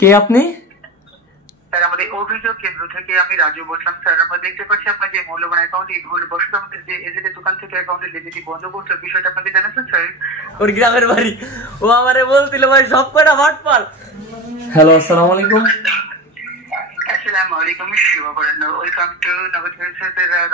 কে আপনি? স্যার আমাদের অভিযোগ কেন্দ্র থেকে আমি রাজু বলছিলাম। স্যার আমরা দেখতে পাচ্ছি আপনার যে মূল্যবান অ্যাকাউন্ট এই ভুলবশত আমাদের যে এজেন্টের দোকান থেকে অ্যাকাউন্টের লিমিট বন্ধ করছে, বিষয়টা আপনাকে জানাচ্ছেন স্যার? ওর গ্রামের বাড়ি, ও আমারে বলছিল ভাই সব কটা ভাটপাল। হ্যালো, আসসালামু আলাইকুম। আসসালামু আলাইকুম, ওয়েলকাম টু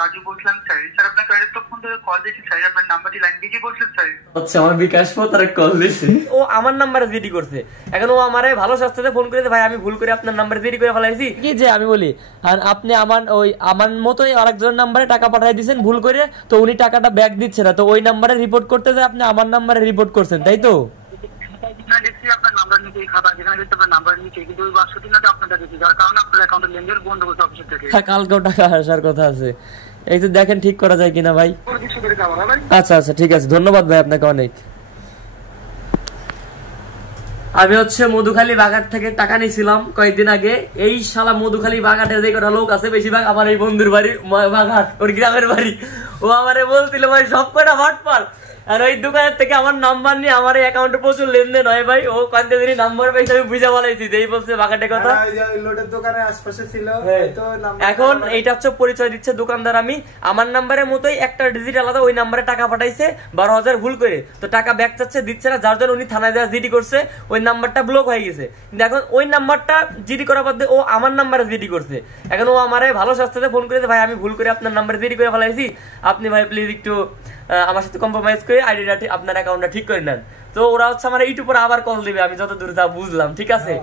রাজু বলছিলাম স্যার। স্যার আপনাকে এতক্ষণ ধরে কল দিয়েছি স্যার, আপনার নাম্বারটি লাইন বিজি বলছেন স্যার। আচ্ছা, আমার বিকাশ পো তার কল দিয়েছে, ও আমার নাম্বারে জিডি করছে। এখন ও আমারে ভালো শাস্তিতে ফোন করেছে, ভাই আমি ভুল করে আপনার নাম্বারে জিডি করে ফেলাইছি। কি যে আমি বলি, আর আপনি আমার মতোই আরেকজনের নাম্বারে টাকা পাঠিয়ে দিয়েছেন ভুল করে, তো উনি টাকাটা ব্যাক দিচ্ছে না, তো ওই নাম্বারে রিপোর্ট করতে যায় আপনি আমার নাম্বারে রিপোর্ট করছেন, তাই তো? কালকেও টাকা আসার কথা আছে, এই তো দেখেন ঠিক করা যায় কিনা ভাই। আচ্ছা আচ্ছা ঠিক আছে, ধন্যবাদ ভাই আপনাকে অনেক। আমি মধুখালী বাগান থেকে টাকা নিয়েছিলাম কয়েকদিন আগে। এই শালা মধুখালী বাগানে যে কটা লোক আছে বেশিরভাগ আমার এই বন্ধুর বাড়ি বাগান, ওর গ্রামের বাড়ি। ও আমারে বলছিল ভাই সব কটা ভাটপাল, আর ওই দোকানের থেকে আমার নাম্বার নিয়ে আমার অ্যাকাউন্টে প্রচুর লেনদেন হয় ভাই। ও কয়েকদিন নাম্বার পাইছে, আমি বুঝে বলাইছি যে এই বলছে বাগানের কথা। এখন এইটা পরিচয় দিচ্ছে দোকানদার, আমি আমার নাম্বারের মতোই একটা ডিজিট আলাদা, ওই নাম্বারে টাকা পাঠাইছে 12,000 ভুল করে, তো টাকা ব্যাক চাচ্ছে, দিচ্ছে না, যার জন্য উনি থানায় যা জিডি করছে, ওই নাম্বারটা ব্লক হয়ে গেছে। কিন্তু এখন ওই নাম্বারটা জিডি করার বাদে ও আমার নাম্বারে জিডি করছে। এখন ও আমারে ভালো শাস্তিতে ফোন করেছে, ভাই আমি ভুল করে আপনার নাম্বারে জিডি করে ফেলাইছি, আপনি ভাই প্লিজ একটু আমার সাথে কম্প্রোমাইজ করে আইডিটা আপনার অ্যাকাউন্টটা ঠিক করে নেন। তো ওরা আমার ইউটিউবে আবার কল দিবে, আমি যত দূর যা বুঝলাম, ঠিক আছে?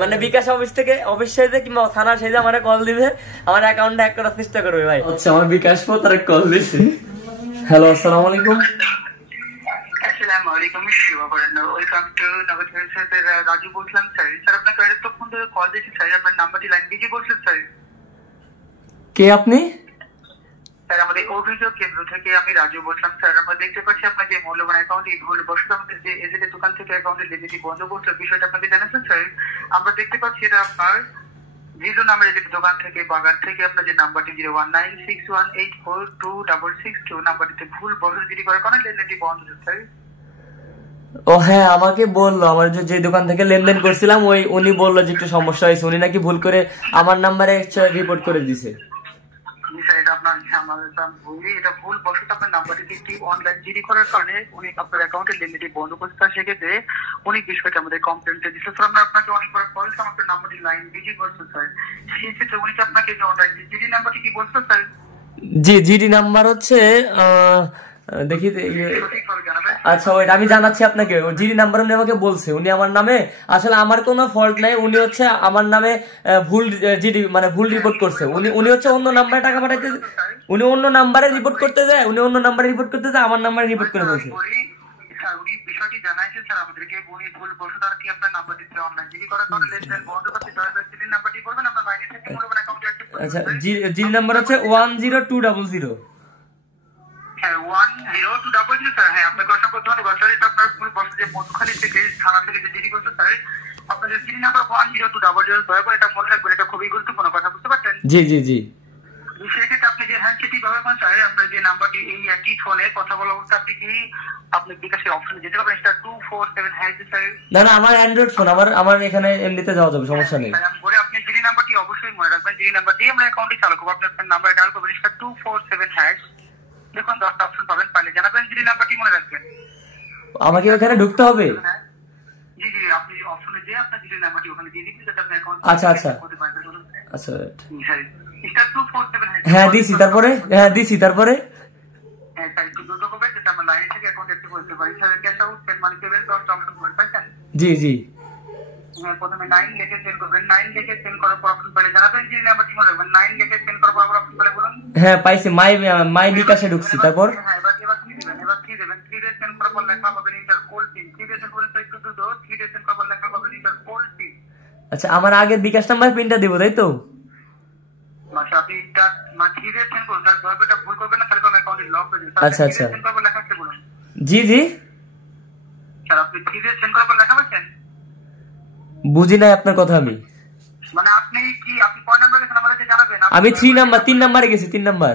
মানে বিকাশ অফিস থেকে অফিসে কিংবা থানা সেই আমার কল দিবে, আমার অ্যাকাউন্টটা হ্যাক করার চেষ্টা করবে ভাই। আচ্ছা, আমার বিকাশ পো তার কল দিছে। হ্যালো, আসসালামু আলাইকুম। আসসালামু আলাইকুম, ওয়েলকাম টু রাজু বলছিলাম স্যার। স্যার আপনাকে এতক্ষণ ধরে কল দিয়েছি স্যার, আপনার নাম্বারটি লাইন বিজি বলছেন স্যার। কে আপনি? স্যার আমাদের অভিযোগ কেন্দ্র থেকে আমি রাজু বলছিলাম। স্যার আমরা দেখতে পাচ্ছি আপনার যে মূল্যবান অ্যাকাউন্ট এই ভুলবশত আমাদের যে এজেন্টের দোকান থেকে অ্যাকাউন্টের লিমিট বন্ধ করছে, বিষয়টা আপনাকে জানাচ্ছেন স্যার? আমরা দেখতে পাচ্ছি এটা আপনার জিরো নাম্বারের যে দোকান থেকে বাগান থেকে আপনার যে নাম্বারটি 01961842662 নাম্বারটিতে ভুল বছর জিডি করার কারণে লেনদেনটি বন্ধ হচ্ছে স্যার। ও হ্যাঁ, আমাকে বললো, আমার যে দোকান থেকে লেনদেন করছিলাম ওই উনি বললো যে একটু সমস্যা হয়েছে, উনি নাকি ভুল করে আমার নাম্বারে রিপোর্ট করে দিছে। এটা ভুল বশত আপনার নাম্বারটি অনলাইন জিডি করার কারণে উনি আপনার অ্যাকাউন্টের লিমিট বন্ধ করছে, তার সেক্ষেত্রে উনি বিষয়টা আমাদের কমপ্লেন্টে দিচ্ছে। স্যার আমরা আপনাকে অনেকবার কল আপনার নাম্বারটি লাইন বিজি করছে স্যার, সেই ক্ষেত্রে উনি আপনাকে যে অনলাইন জিডি নাম্বারটি কি বলছে স্যার? জি, জিডি নাম্বার দেখি। আচ্ছা ওইটা আমি জানাচ্ছি আপনাকে। জিডি নাম্বার উনি আমাকে বলছে, উনি আমার নামে, আসলে আমার কোনো ফল্ট নাই, উনি আমার নামে ভুল জিডি মানে ভুল রিপোর্ট করছে। উনি অন্য নাম্বারে টাকা পাঠাইতে, উনি অন্য নাম্বারে রিপোর্ট করতে যায়, আমার নাম্বারে রিপোর্ট করে ফেলছে। আচ্ছা, জিডি নাম্বার 10200। খুবই গুরুত্বপূর্ণ কথা, বুঝতে পারছেন? জি জি জি। সেক্ষেত্রে আপনি যে হ্যান্ডশেকটি ব্যবহার করেন স্যার, আপনার যে নাম্বারটি এই একই ফোনে কথা বলা অবস্থা আপনি কি আপনি বিকাশের অপশনে যেতে পারবেন স্টার 247 হ্যাশ স্যার। না না, আমার অ্যান্ড্রয়েড ফোন, আমার এখানে এমনিতে যাওয়া যাবে, সমস্যা নেই। আপনি জিডি নাম্বারটি অবশ্যই মনে রাখবেন, জিডি নাম্বার দিয়ে আমরা অ্যাকাউন্টে চালু করবো। আপনি আপনার নাম্বার ডায়াল করবেন স্টার 247 হ্যাশ, দেখুন 10টা অপশন পাবেন, পাইলে জানাবেন। জিডি নাম্বারটি মনে রাখবেন। আমাকে ওখানে ঢুকতে হবে? জি জি, আপনি অপশনে যে আপনার জিডি নাম্বারটি ওখানে দিয়ে দিবেন যাতে আপনি অ্যাকাউন্ট আচ্ছা আচ্ছা আচ্ছা স্টার 247 হ্যাশ। হ্যাঁ দিছি, তারপরে তারপরে হ্যাঁ স্যার একটু দ্রুত করবেন যাতে আমরা লাইন থেকে অ্যাকাউন্ট অ্যাক্টিভ করতে পারি sir. Cash out send money payment 10টা অপশন পাবেন। জি জি। প্রথমে 9 লিখে সেন্ড করবেন, 9 লিখে সেন্ড করার পর অপশন পেলে জানাবেন। জিডি নাম্বারটি মনে রাখবেন, 9 লিখে সেন্ড করার পর অপশন পেলে বলুন। হ্যাঁ পাইছি, মাই বিকাশে ঢুকছি, তারপর হ্যাঁ এবার কি দিবেন, এবার কি দিবেন? 3 ডে সেন্ড করার পর লেখা পাবেন inter code pin. 3 day send করেন তো একটু দ্রুত, 3 ডে সেন্ড করার পর লেখা পাবেন ইন্টার কোড পিন। আচ্ছা, আমার আগের বিকাশ নাম্বার পিনটা দিব, তাই তো? আচ্ছা, আপনি এটা 3 ডে সেন্ড করুন, তার দরকারটা ভুল করবেন না, তাহলে কোন অ্যাকাউন্টে লক হয়ে যাবে। আচ্ছা আচ্ছা, সেন্ড করার পর লেখা আছে বলুন। জি জি স্যার আপনি 3 ডে সেন্ড করার পর লেখা পাচ্ছেন? বুঝি নাই আপনার কথা আমি। মানে আপনি কোন নাম্বার গেছেন আমাদেরকে জানাবেন। আমি 3 নাম্বারে গেছি, 3 নাম্বার।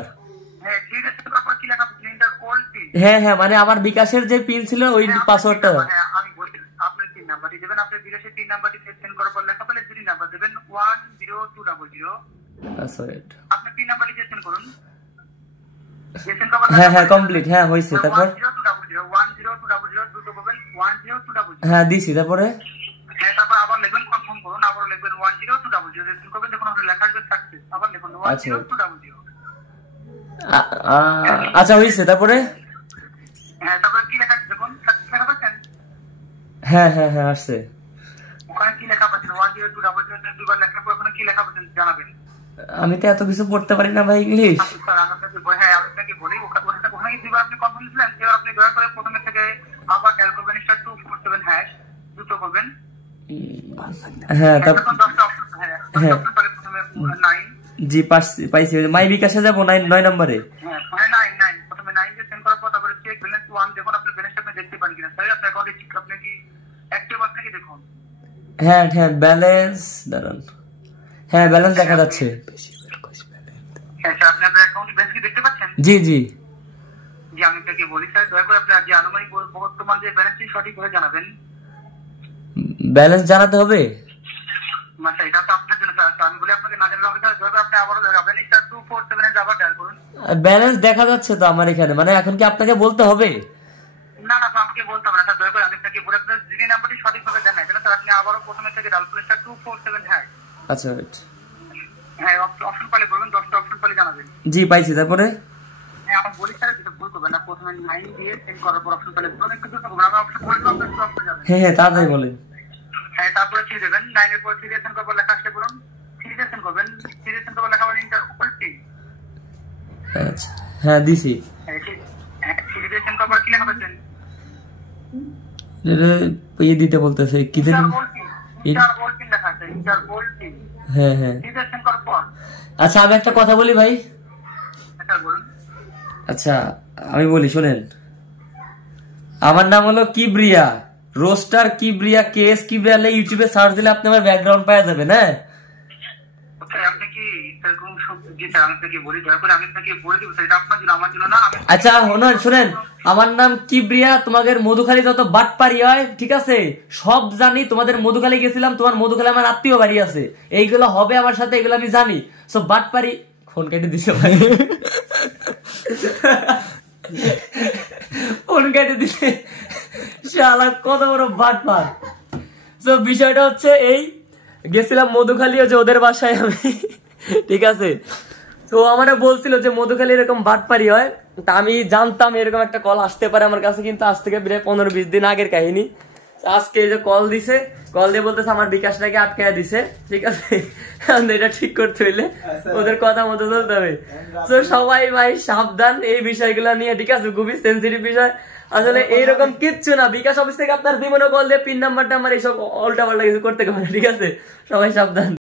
হ্যাঁ 3 ডে সেন্ড করার পর কি লেখা পাচ্ছেন? Inter code pin. হ্যাঁ হ্যাঁ, মানে আমার বিকাশের যে পিন ছিল ওই পাসওয়ার্ডটা। হ্যাঁ আমি বলছি, আপনি 3 নাম্বারটি দিবেন, আপনি বিকাশে 3 নাম্বারটি সেন্ড করার পর লেখা পেলে 3 নাম্বার দেবেন 10200। আপনি 3 নাম্বারটি সেন্ড করুন। হ্যাঁ হ্যাঁ কমপ্লিট, হ্যাঁ হইছে। তারপর 10200 দুটো করবেন 10200। হ্যাঁ দিছি। তারপরে হ্যাঁ, তারপর আবার লিখবেন কনফার্ম করুন, আবার লিখবেন 10200 সেন্ড করবেন, দেখুন আপনি লেখা আসবে সাকসেস, আবার লিখুন 10200। আচ্ছা হইছে। তারপরে হ্যাঁ, তারপর কি লেখা আছে দেখুন, সাকসেস লেখা পাচ্ছেন? হ্যাঁ হ্যাঁ হ্যাঁ আসছে। ওখানে কি লেখা পাচ্ছেন? 10200 দুবার লেখার পর ওখানে কি লেখা পাচ্ছেন জানাবেন। আমি তো এত কিছু পড়তে পারি না ভাই ইংলিশ। হ্যাঁ, আমি আপনাকে বলি ওখানে দুবার আপনি কনফার্ম দিলেন, এবার আপনি দয়া করে প্রথমে থেকে আবার ডায়াল করবেন *247# দুটো করবেন। হ্যাঁ তারপর 10টা অপশন, হ্যাঁ 10টা অপশন পরে প্রথমে 9। জি পাইছি। মাই বিকাশে যাব 9 নম্বরে। হ্যাঁ 9 প্রথমে 9 দিয়ে সেন্ড করার পর তারপরে চেক ব্যালেন্স 1 দেখুন আপনি ব্যালেন্সটা আপনি দেখতে পান কিনা। স্যার আপনার অ্যাকাউন্টে ঠিক আপনি কি অ্যাক্টিভ আছে কি দেখুন। হ্যাঁ হ্যাঁ ব্যালেন্স দাঁড়ান, হ্যাঁ ব্যালেন্স দেখা যাচ্ছে। হ্যাঁ স্যার, আপনি আপনার অ্যাকাউন্টে ব্যালেন্স কি দেখতে পাচ্ছেন? জি জি জি, আমি আপনাকে বলি স্যার, দয়া করে আপনি আজকে আনুমানিক বর্তমান যে ব্যালেন্সটি সঠিকভাবে জানাবেন। ব্যালেন্স জানাতে হবে? আচ্ছা, এটা তো আপনার জন্য স্যার, আমি বলি আপনাকে না জানালে হবে স্যার, দয়া করে আপনি আবারও যাবেন *247 আবার ডায়াল করুন। ব্যালেন্স দেখা যাচ্ছে তো আমার এখানে, মানে এখন কি আপনাকে বলতে হবে? না না স্যার, আমাকে বলতে হবে না স্যার, দয়া করে আমি আপনাকে বলে আপনার জিডি নাম্বারটি সঠিকভাবে জানাই দেন স্যার, আপনি আবারও প্রথমে থেকে ডায়াল করুন *247#। আচ্ছা ওয়েট। হ্যাঁ, অপশন পালে বলবেন, 10টা অপশন পালে জানাবেন। জি পাইছি। তারপরে হ্যাঁ, আমি বলি স্যার, যেটা ভুল করবেন না, প্রথমে 9 দিয়ে সেন্ড করার পর অপশন পালে বলুন, একটু দ্রুত করবেন, আমি অপশন বলে দেবো, আপনি একটু অপশন যাবেন। হ্যাঁ হ্যাঁ তাড়াতাড়ি বলেন। হ্যাঁ, তারপরে 3 দেবেন, 9 এর পর 3 দিয়ে সেন্ড করার পর লেখা আসলে বলুন 3 দিয়ে সেন্ড করবেন, 3 দিয়ে সেন্ড করার লেখা বলেন ইন্টারপোল। আচ্ছা হ্যাঁ দিছি। হ্যাঁ 3 দিয়ে সেন্ড করার পর কি লেখা পাচ্ছেন? ইয়ে দিতে বলতেছে কি দেন? ইন্টারপোল পিন লেখা আছে, ইন্টারপোল পিন। হ্যাঁ হ্যাঁ 3 দিয়ে সেন্ড করার পর। আচ্ছা আমি একটা কথা বলি ভাই। স্যার বলুন। আচ্ছা আমি বলি শোনেন, আমার নাম হলো কিবরিয়া, রোস্টার কিবরিয়া, কেএস কিবরিয়া, ইউটিউবে সার্চ দিলে আপনি আমার ব্যাকগ্রাউন্ড পাওয়া যাবেন। হ্যাঁ আপনি কি এরকম সব জি স্যার, আমি আপনাকে বলি, দয়া করে আমি আপনাকে বলে দিব স্যার, এটা আপনার জন্য আমার জন্য না। আচ্ছা শুনেন, আমার নাম কিবরিয়া, তোমাদের মধুখালী যত বাটপাড়ি হয় ঠিক আছে সব জানি। তোমাদের মধুখালী গেছিলাম, তোমার মধুখালী আমার আত্মীয় বাড়ি আছে, এইগুলো হবে আমার সাথে, এগুলো আমি জানি। সব বাটপাড়ি ফোন কেটে দিছে ভাই, ফোন কেটে দিছে, শালা কত বড় বাটপার। তো বিষয়টা হচ্ছে এই, গেছিলাম মধুখালী, হচ্ছে ওদের বাসায় আমি, ঠিক আছে। তো আমারে বলছিল যে মধুখালী এরকম বাটপারি হয়, তা আমি জানতাম এরকম একটা কল আসতে পারে আমার কাছে, কিন্তু আজ থেকে প্রায় 15-20 দিন আগের কাহিনী। আজকে এই যে কল দিছে, কল দিয়ে বলতেছে আমার বিকাশটাকে আটকায় দিছে, ঠিক আছে। এটা ঠিক করতে হইলে ওদের কথা মতো চলতে হবে। তো সবাই ভাই সাবধান এই বিষয়গুলো নিয়ে, ঠিক আছে, খুবই সেন্সিটিভ বিষয়। আসলে এইরকম কিচ্ছু না, বিকাশ অফিস থেকে আপনার জীবনে কল দিয়ে পিন নাম্বারটা আমার এইসব উল্টা পাল্টা কিছু করতে হবে, ঠিক আছে। সবাই সাবধান।